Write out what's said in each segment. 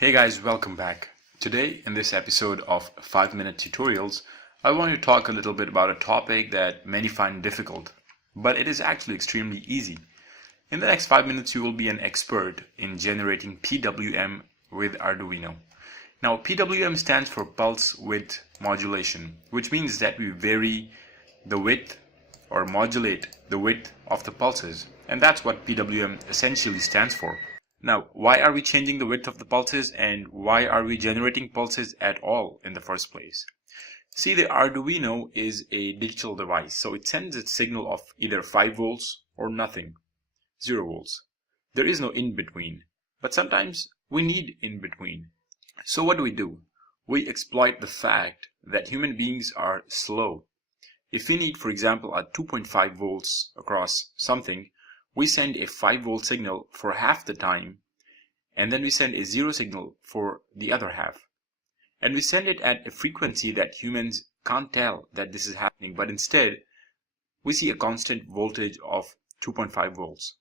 Hey guys, welcome back. Today in this episode of 5-minute tutorials, I want to talk a little bit about a topic that many find difficult, but it is actually extremely easy. In the next 5 minutes, you will be an expert in generating PWM with Arduino. Now, PWM stands for pulse width modulation, which means that we vary the width or modulate the width of the pulses, and that's what PWM essentially stands for. Now, why are we changing the width of the pulses and why are we generating pulses at all in the first place? See, the Arduino is a digital device, so it sends its signal of either 5 volts or nothing, 0 volts. There is no in-between, but sometimes we need in-between. So what do? We exploit the fact that human beings are slow. If we need, for example, a 2.5 volts across something, we send a 5 volt signal for half the time, and then we send a 0 signal for the other half. And we send it at a frequency that humans can't tell that this is happening, but instead we see a constant voltage of 2.5 volts.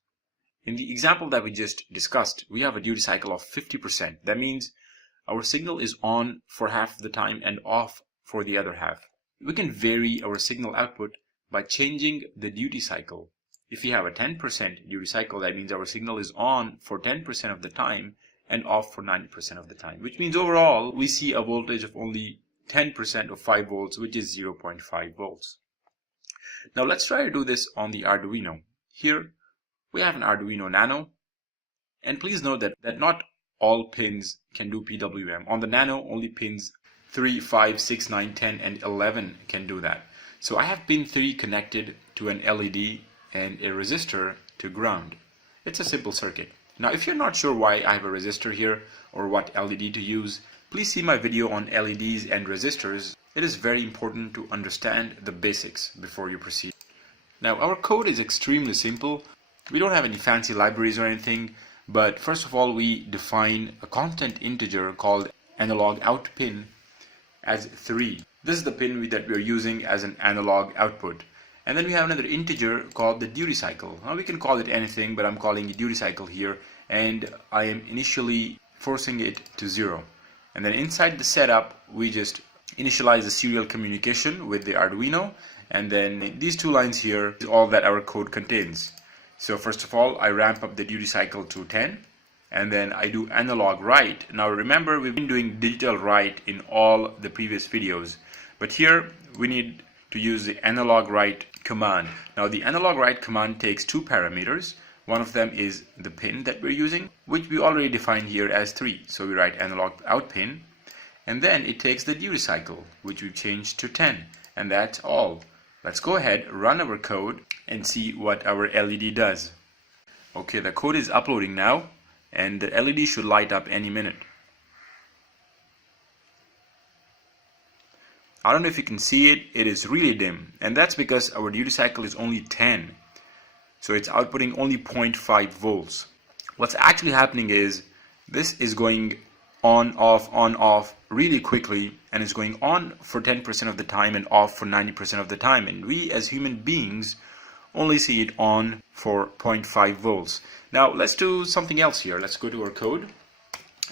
In the example that we just discussed, we have a duty cycle of 50%. That means our signal is on for half the time and off for the other half. We can vary our signal output by changing the duty cycle. If we have a 10% duty cycle, that means our signal is on for 10% of the time and off for 90% of the time, which means overall we see a voltage of only 10% of 5 volts, which is 0.5 volts. Now let's try to do this on the Arduino. Here we have an Arduino Nano, and please note that not all pins can do PWM. On the Nano, only pins 3, 5, 6, 9, 10, and 11 can do that. So I have pin 3 connected to an LED and a resistor to ground. It's a simple circuit. Now if you're not sure why I have a resistor here or what LED to use, please see my video on LEDs and resistors. It is very important to understand the basics before you proceed. Now our code is extremely simple. We don't have any fancy libraries or anything, but first of all we define a constant integer called analog out pin as 3. This is the pin that we are using as an analog output. And then we have another integer called the duty cycle. Now we can call it anything, but I'm calling it duty cycle here, and I am initially forcing it to 0. And then inside the setup, we just initialize the serial communication with the Arduino, and then these two lines here is all that our code contains. So first of all, I ramp up the duty cycle to 10, and then I do analog write. Now remember, we've been doing digital write in all the previous videos, but here we need to use the analog write command. Now the analog write command takes 2 parameters. One of them is the pin that we're using, which we already defined here as 3. So we write analog out pin, and then it takes the duty cycle, which we've changed to 10, and that's all. Let's go ahead, run our code, and see what our LED does. Okay, the code is uploading now, and the LED should light up any minute. I don't know if you can see it, it is really dim, and that's because our duty cycle is only 10. So it's outputting only 0.5 volts. What's actually happening is this is going on off really quickly, and it's going on for 10% of the time and off for 90% of the time, and we as human beings only see it on for 0.5 volts. Now let's do something else here. Let's go to our code,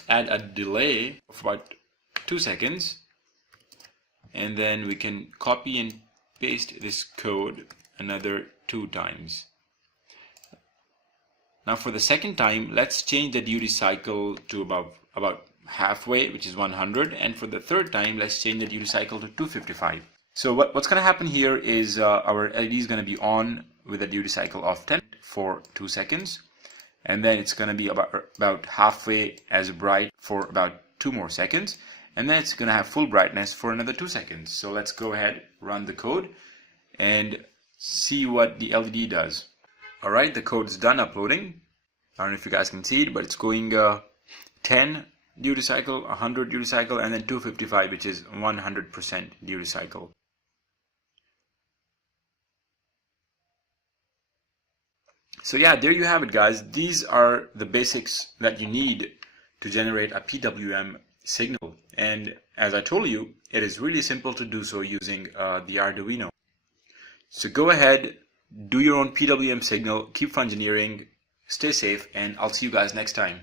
add a delay of about 2 seconds, and then we can copy and paste this code another 2 times. Now for the second time, let's change the duty cycle to about halfway, which is 100, and for the third time, let's change the duty cycle to 255. So what's going to happen here is our LED is going to be on with a duty cycle of 10 for 2 seconds, and then it's going to be about halfway as bright for about 2 more seconds, and then it's going to have full brightness for another 2 seconds. So let's go ahead, run the code, and see what the LED does. Alright, the code is done uploading. I don't know if you guys can see it, but it's going 10 duty cycle, 100 duty cycle, and then 255, which is 100% duty cycle. So yeah, there you have it, guys. These are the basics that you need to generate a PWM signal. And as I told you, it is really simple to do so using the Arduino. So go ahead, do your own PWM signal, keep fun engineering, stay safe, and I'll see you guys next time.